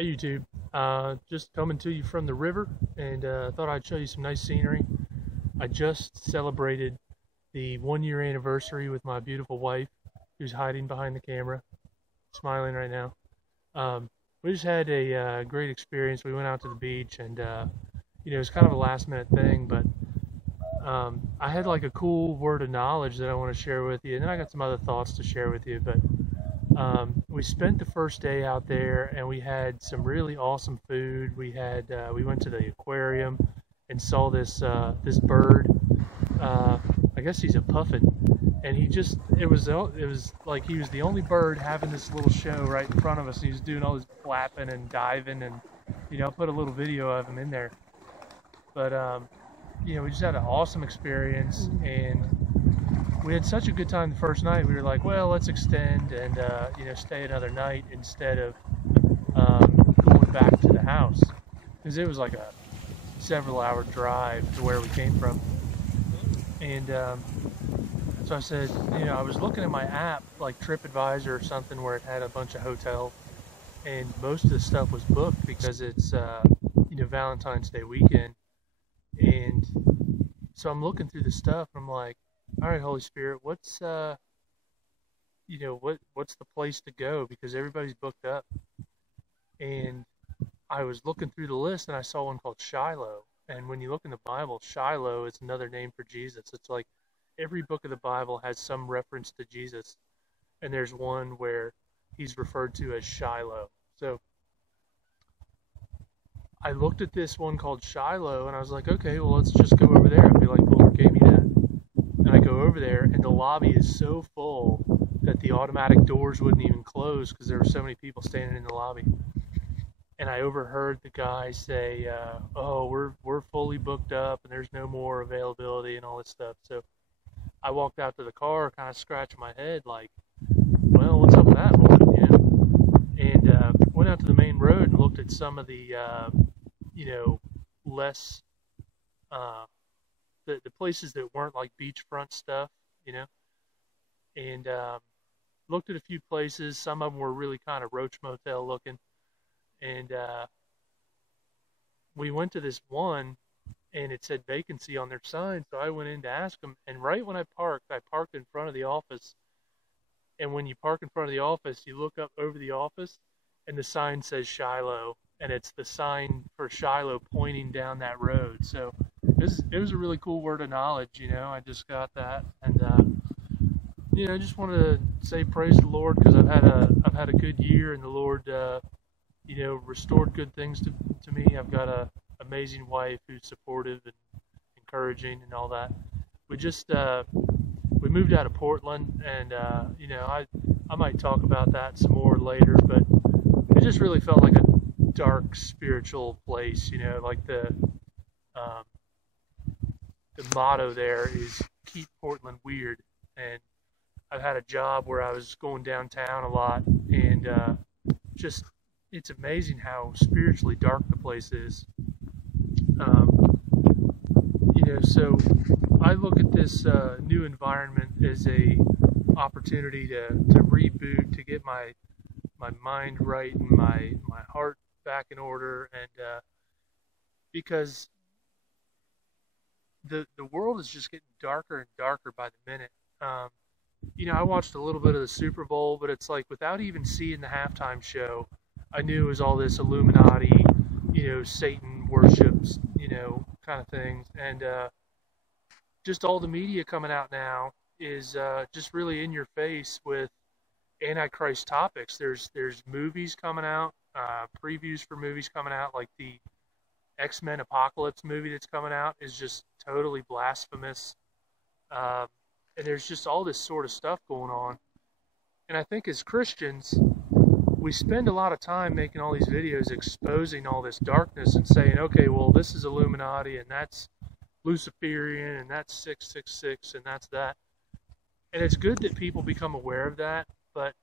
Hey YouTube, just coming to you from the river, and thought I'd show you some nice scenery. I just celebrated the 1 year anniversary with my beautiful wife, who's hiding behind the camera, smiling right now. We just had a great experience. We went out to the beach, and it was kind of a last minute thing, but I had like a cool word of knowledge that I want to share with you, and then I got some other thoughts to share with you. But we spent the first day out there, and we had some really awesome food. We went to the aquarium and saw this bird. I guess he's a puffin, and it was like he was the only bird having this little show right in front of us. And he was doing all this flapping and diving, and I put a little video of him in there. But we just had an awesome experience, and we had such a good time the first night. We were like, well, let's extend and stay another night instead of going back to the house, because it was like a several-hour drive to where we came from. And so I said, I was looking at my app, like TripAdvisor or something, where it had a bunch of hotels, and most of the stuff was booked because it's Valentine's Day weekend. And so I'm looking through the stuff, and I'm like, all right, Holy Spirit, what's the place to go, because everybody's booked up. And I was looking through the list, and I saw one called Shiloh. And when you look in the Bible, Shiloh is another name for Jesus. It's like every book of the Bible has some reference to Jesus, and there's one where he's referred to as Shiloh. So I looked at this one called Shiloh, and I was like, okay, well, let's just go over there. I feel like the Lord gave me that. And I go over there, and the lobby is so full that the automatic doors wouldn't even close because there were so many people standing in the lobby. And I overheard the guy say, "Oh, we're fully booked up, and there's no more availability," and all this stuff. So I walked out to the car, kind of scratching my head, like, "Well, what's up with that, Lord?" And went out to the main road and looked at some of the, less the places that weren't like beachfront stuff, and looked at a few places. Some of them were really kind of roach motel looking. And we went to this one, and it said vacancy on their sign. So I went in to ask them. And right when I parked in front of the office. And when you park in front of the office, you look up over the office, and the sign says Shiloh. And it's the sign for Shiloh pointing down that road. So it was a really cool word of knowledge. I just got that. And, I just wanted to say praise the Lord, because I've had a good year, and the Lord, restored good things to me. I've got a amazing wife who's supportive and encouraging and all that. We moved out of Portland, and I might talk about that some more later, but it just really felt like a dark spiritual place. Like um, the motto there is keep Portland weird. And I've had a job where I was going downtown a lot, and just it's amazing how spiritually dark the place is. So I look at this new environment as a opportunity to reboot, to get my mind right and my heart back in order, and because the world is just getting darker and darker by the minute. I watched a little bit of the Super Bowl, but it's like without even seeing the halftime show, I knew it was all this Illuminati, Satan worships, kind of things. And just all the media coming out now is just really in your face with Antichrist topics. There's movies coming out, previews for movies coming out, like the X-Men Apocalypse movie that's coming out is just totally blasphemous. And there's just all this sort of stuff going on. And I think as Christians, we spend a lot of time making all these videos exposing all this darkness and saying, okay, well, this is Illuminati, and that's Luciferian, and that's 666, and that's that. And it's good that people become aware of that, but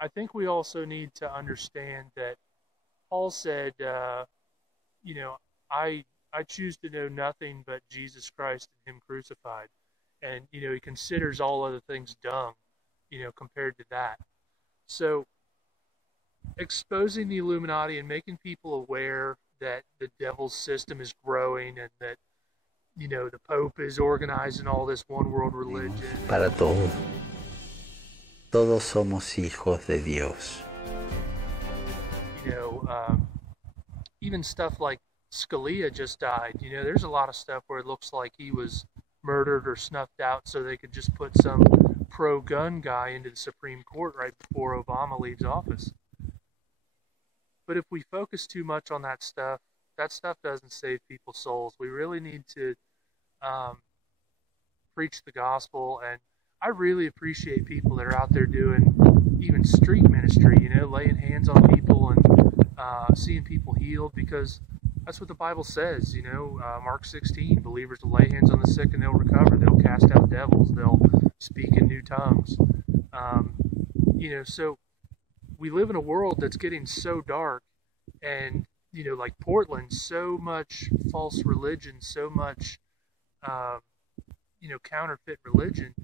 I think we also need to understand that Paul said, I choose to know nothing but Jesus Christ and Him crucified. And, he considers all other things dung, compared to that. So exposing the Illuminati and making people aware that the devil's system is growing and that, the Pope is organizing all this one world religion. Para todo. Todos somos hijos de Dios. Even stuff like Scalia just died. There's a lot of stuff where it looks like he was murdered or snuffed out so they could just put some pro-gun guy into the Supreme Court right before Obama leaves office. But if we focus too much on that stuff doesn't save people's souls. We really need to preach the gospel, and I really appreciate people that are out there doing even street ministry, laying hands on people and seeing people healed, because that's what the Bible says, Mark 16, believers will lay hands on the sick and they'll recover. They'll cast out devils. They'll speak in new tongues. So we live in a world that's getting so dark, and, like Portland, so much false religion, so much, counterfeit religion,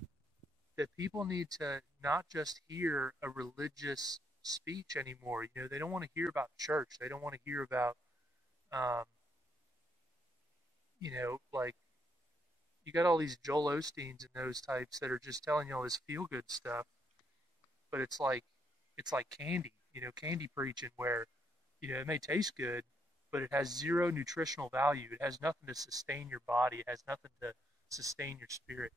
that people need to not just hear a religious speech anymore. They don't want to hear about church. They don't want to hear about, like, you got all these Joel Osteens and those types that are just telling you all this feel-good stuff, but it's like candy, candy preaching, where, it may taste good, but it has zero nutritional value. It has nothing to sustain your body. It has nothing to sustain your spirit.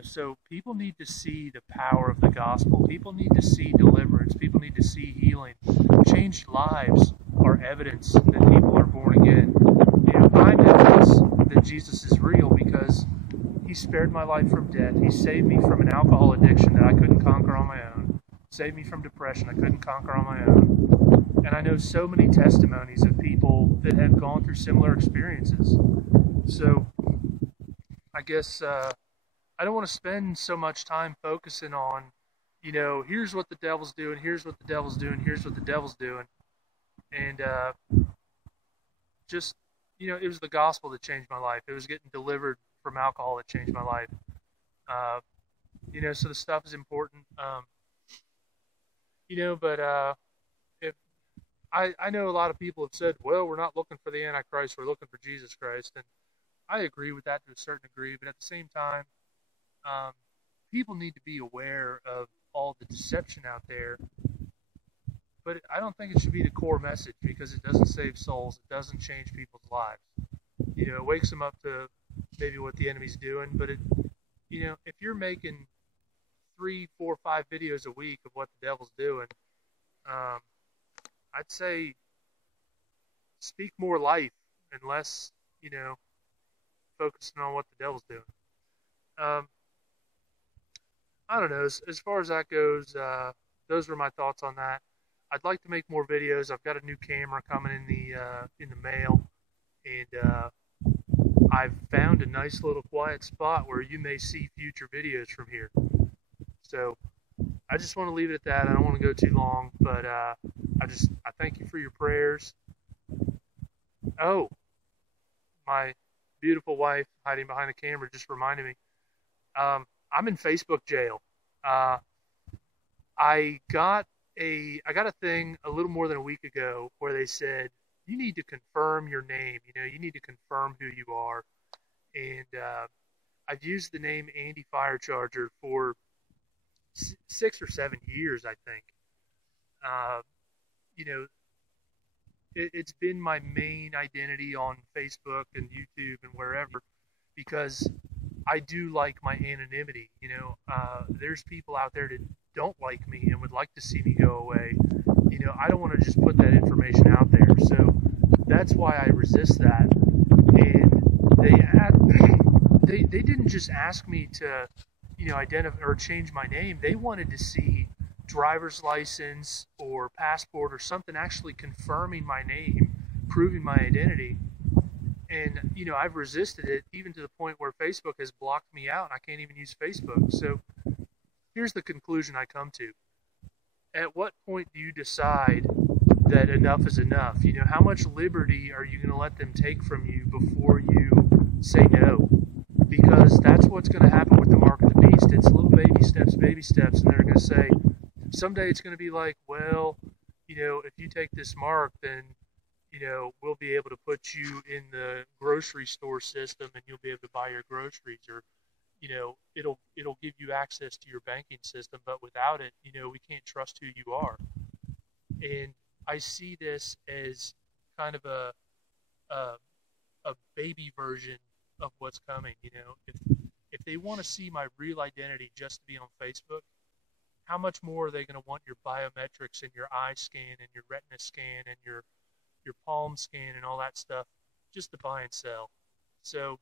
So people need to see the power of the gospel. People need to see deliverance. People need to see healing. Changed lives are evidence that people are born again. I'm evidence that Jesus is real, because he spared my life from death. He saved me from an alcohol addiction that I couldn't conquer on my own. Saved me from depression I couldn't conquer on my own. And I know so many testimonies of people that have gone through similar experiences. So I guess I don't want to spend so much time focusing on, here's what the devil's doing, here's what the devil's doing, here's what the devil's doing. And just, it was the gospel that changed my life. It was getting delivered from alcohol that changed my life. So the stuff is important. But if I know a lot of people have said, well, we're not looking for the Antichrist, we're looking for Jesus Christ. And I agree with that to a certain degree, but at the same time, people need to be aware of all the deception out there. But I don't think it should be the core message, because it doesn't save souls. It doesn't change people's lives. It wakes them up to maybe what the enemy's doing. But if you're making 3, 4, 5 videos a week of what the devil's doing, I'd say speak more life and less, focusing on what the devil's doing. I don't know. As far as that goes, those were my thoughts on that. I'd like to make more videos. I've got a new camera coming in the mail, and I've found a nice little quiet spot where you may see future videos from here. So I just want to leave it at that. I don't want to go too long, but I thank you for your prayers. Oh, my beautiful wife hiding behind the camera just reminded me. I'm in Facebook jail. I got a thing a little more than a week ago where they said, you need to confirm your name. You need to confirm who you are. And I've used the name Andy Firecharger for 6 or 7 years, I think. It's been my main identity on Facebook and YouTube and wherever, because I do like my anonymity. There's people out there that don't like me and would like to see me go away. I don't want to just put that information out there. So that's why I resist that. And they didn't just ask me to, identify or change my name. They wanted to see driver's license or passport or something actually confirming my name, proving my identity. And, I've resisted it, even to the point where Facebook has blocked me out and I can't even use Facebook. So here's the conclusion I come to. At what point do you decide that enough is enough? How much liberty are you going to let them take from you before you say no? Because that's what's going to happen with the mark of the beast. It's little baby steps, and they're going to say, someday it's going to be like, well, if you take this mark, then, we'll be able to put you in the grocery store system and you'll be able to buy your groceries, or, it'll give you access to your banking system, but without it, we can't trust who you are. And I see this as kind of a, a baby version of what's coming. If they want to see my real identity just to be on Facebook, how much more are they going to want your biometrics and your eye scan and your retina scan and your palm scan and all that stuff just to buy and sell? So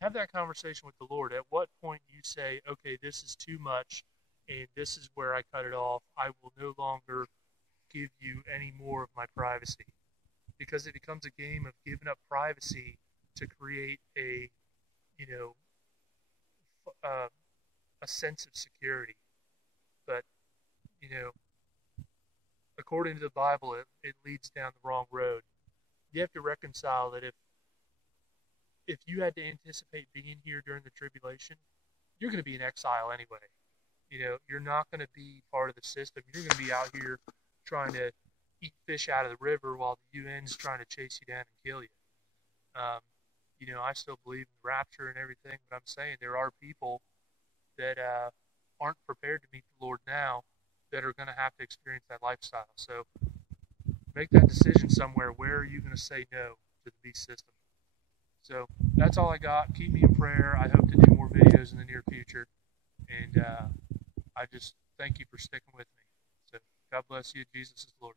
have that conversation with the Lord. At what point you say, okay, this is too much and this is where I cut it off. I will no longer give you any more of my privacy, because it becomes a game of giving up privacy to create you know, uh, a sense of security. But, you know, according to the Bible, it leads down the wrong road. You have to reconcile that if you had to anticipate being here during the tribulation, you're going to be in exile anyway. You're not going to be part of the system. You're going to be out here trying to eat fish out of the river while the UN's trying to chase you down and kill you. Um, I still believe in rapture and everything, but I'm saying there are people that aren't prepared to meet the Lord now that are going to have to experience that lifestyle. So make that decision somewhere. Where are you going to say no to the beast system? So that's all I got. Keep me in prayer. I hope to do more videos in the near future. And I just thank you for sticking with me. So God bless you. Jesus is Lord.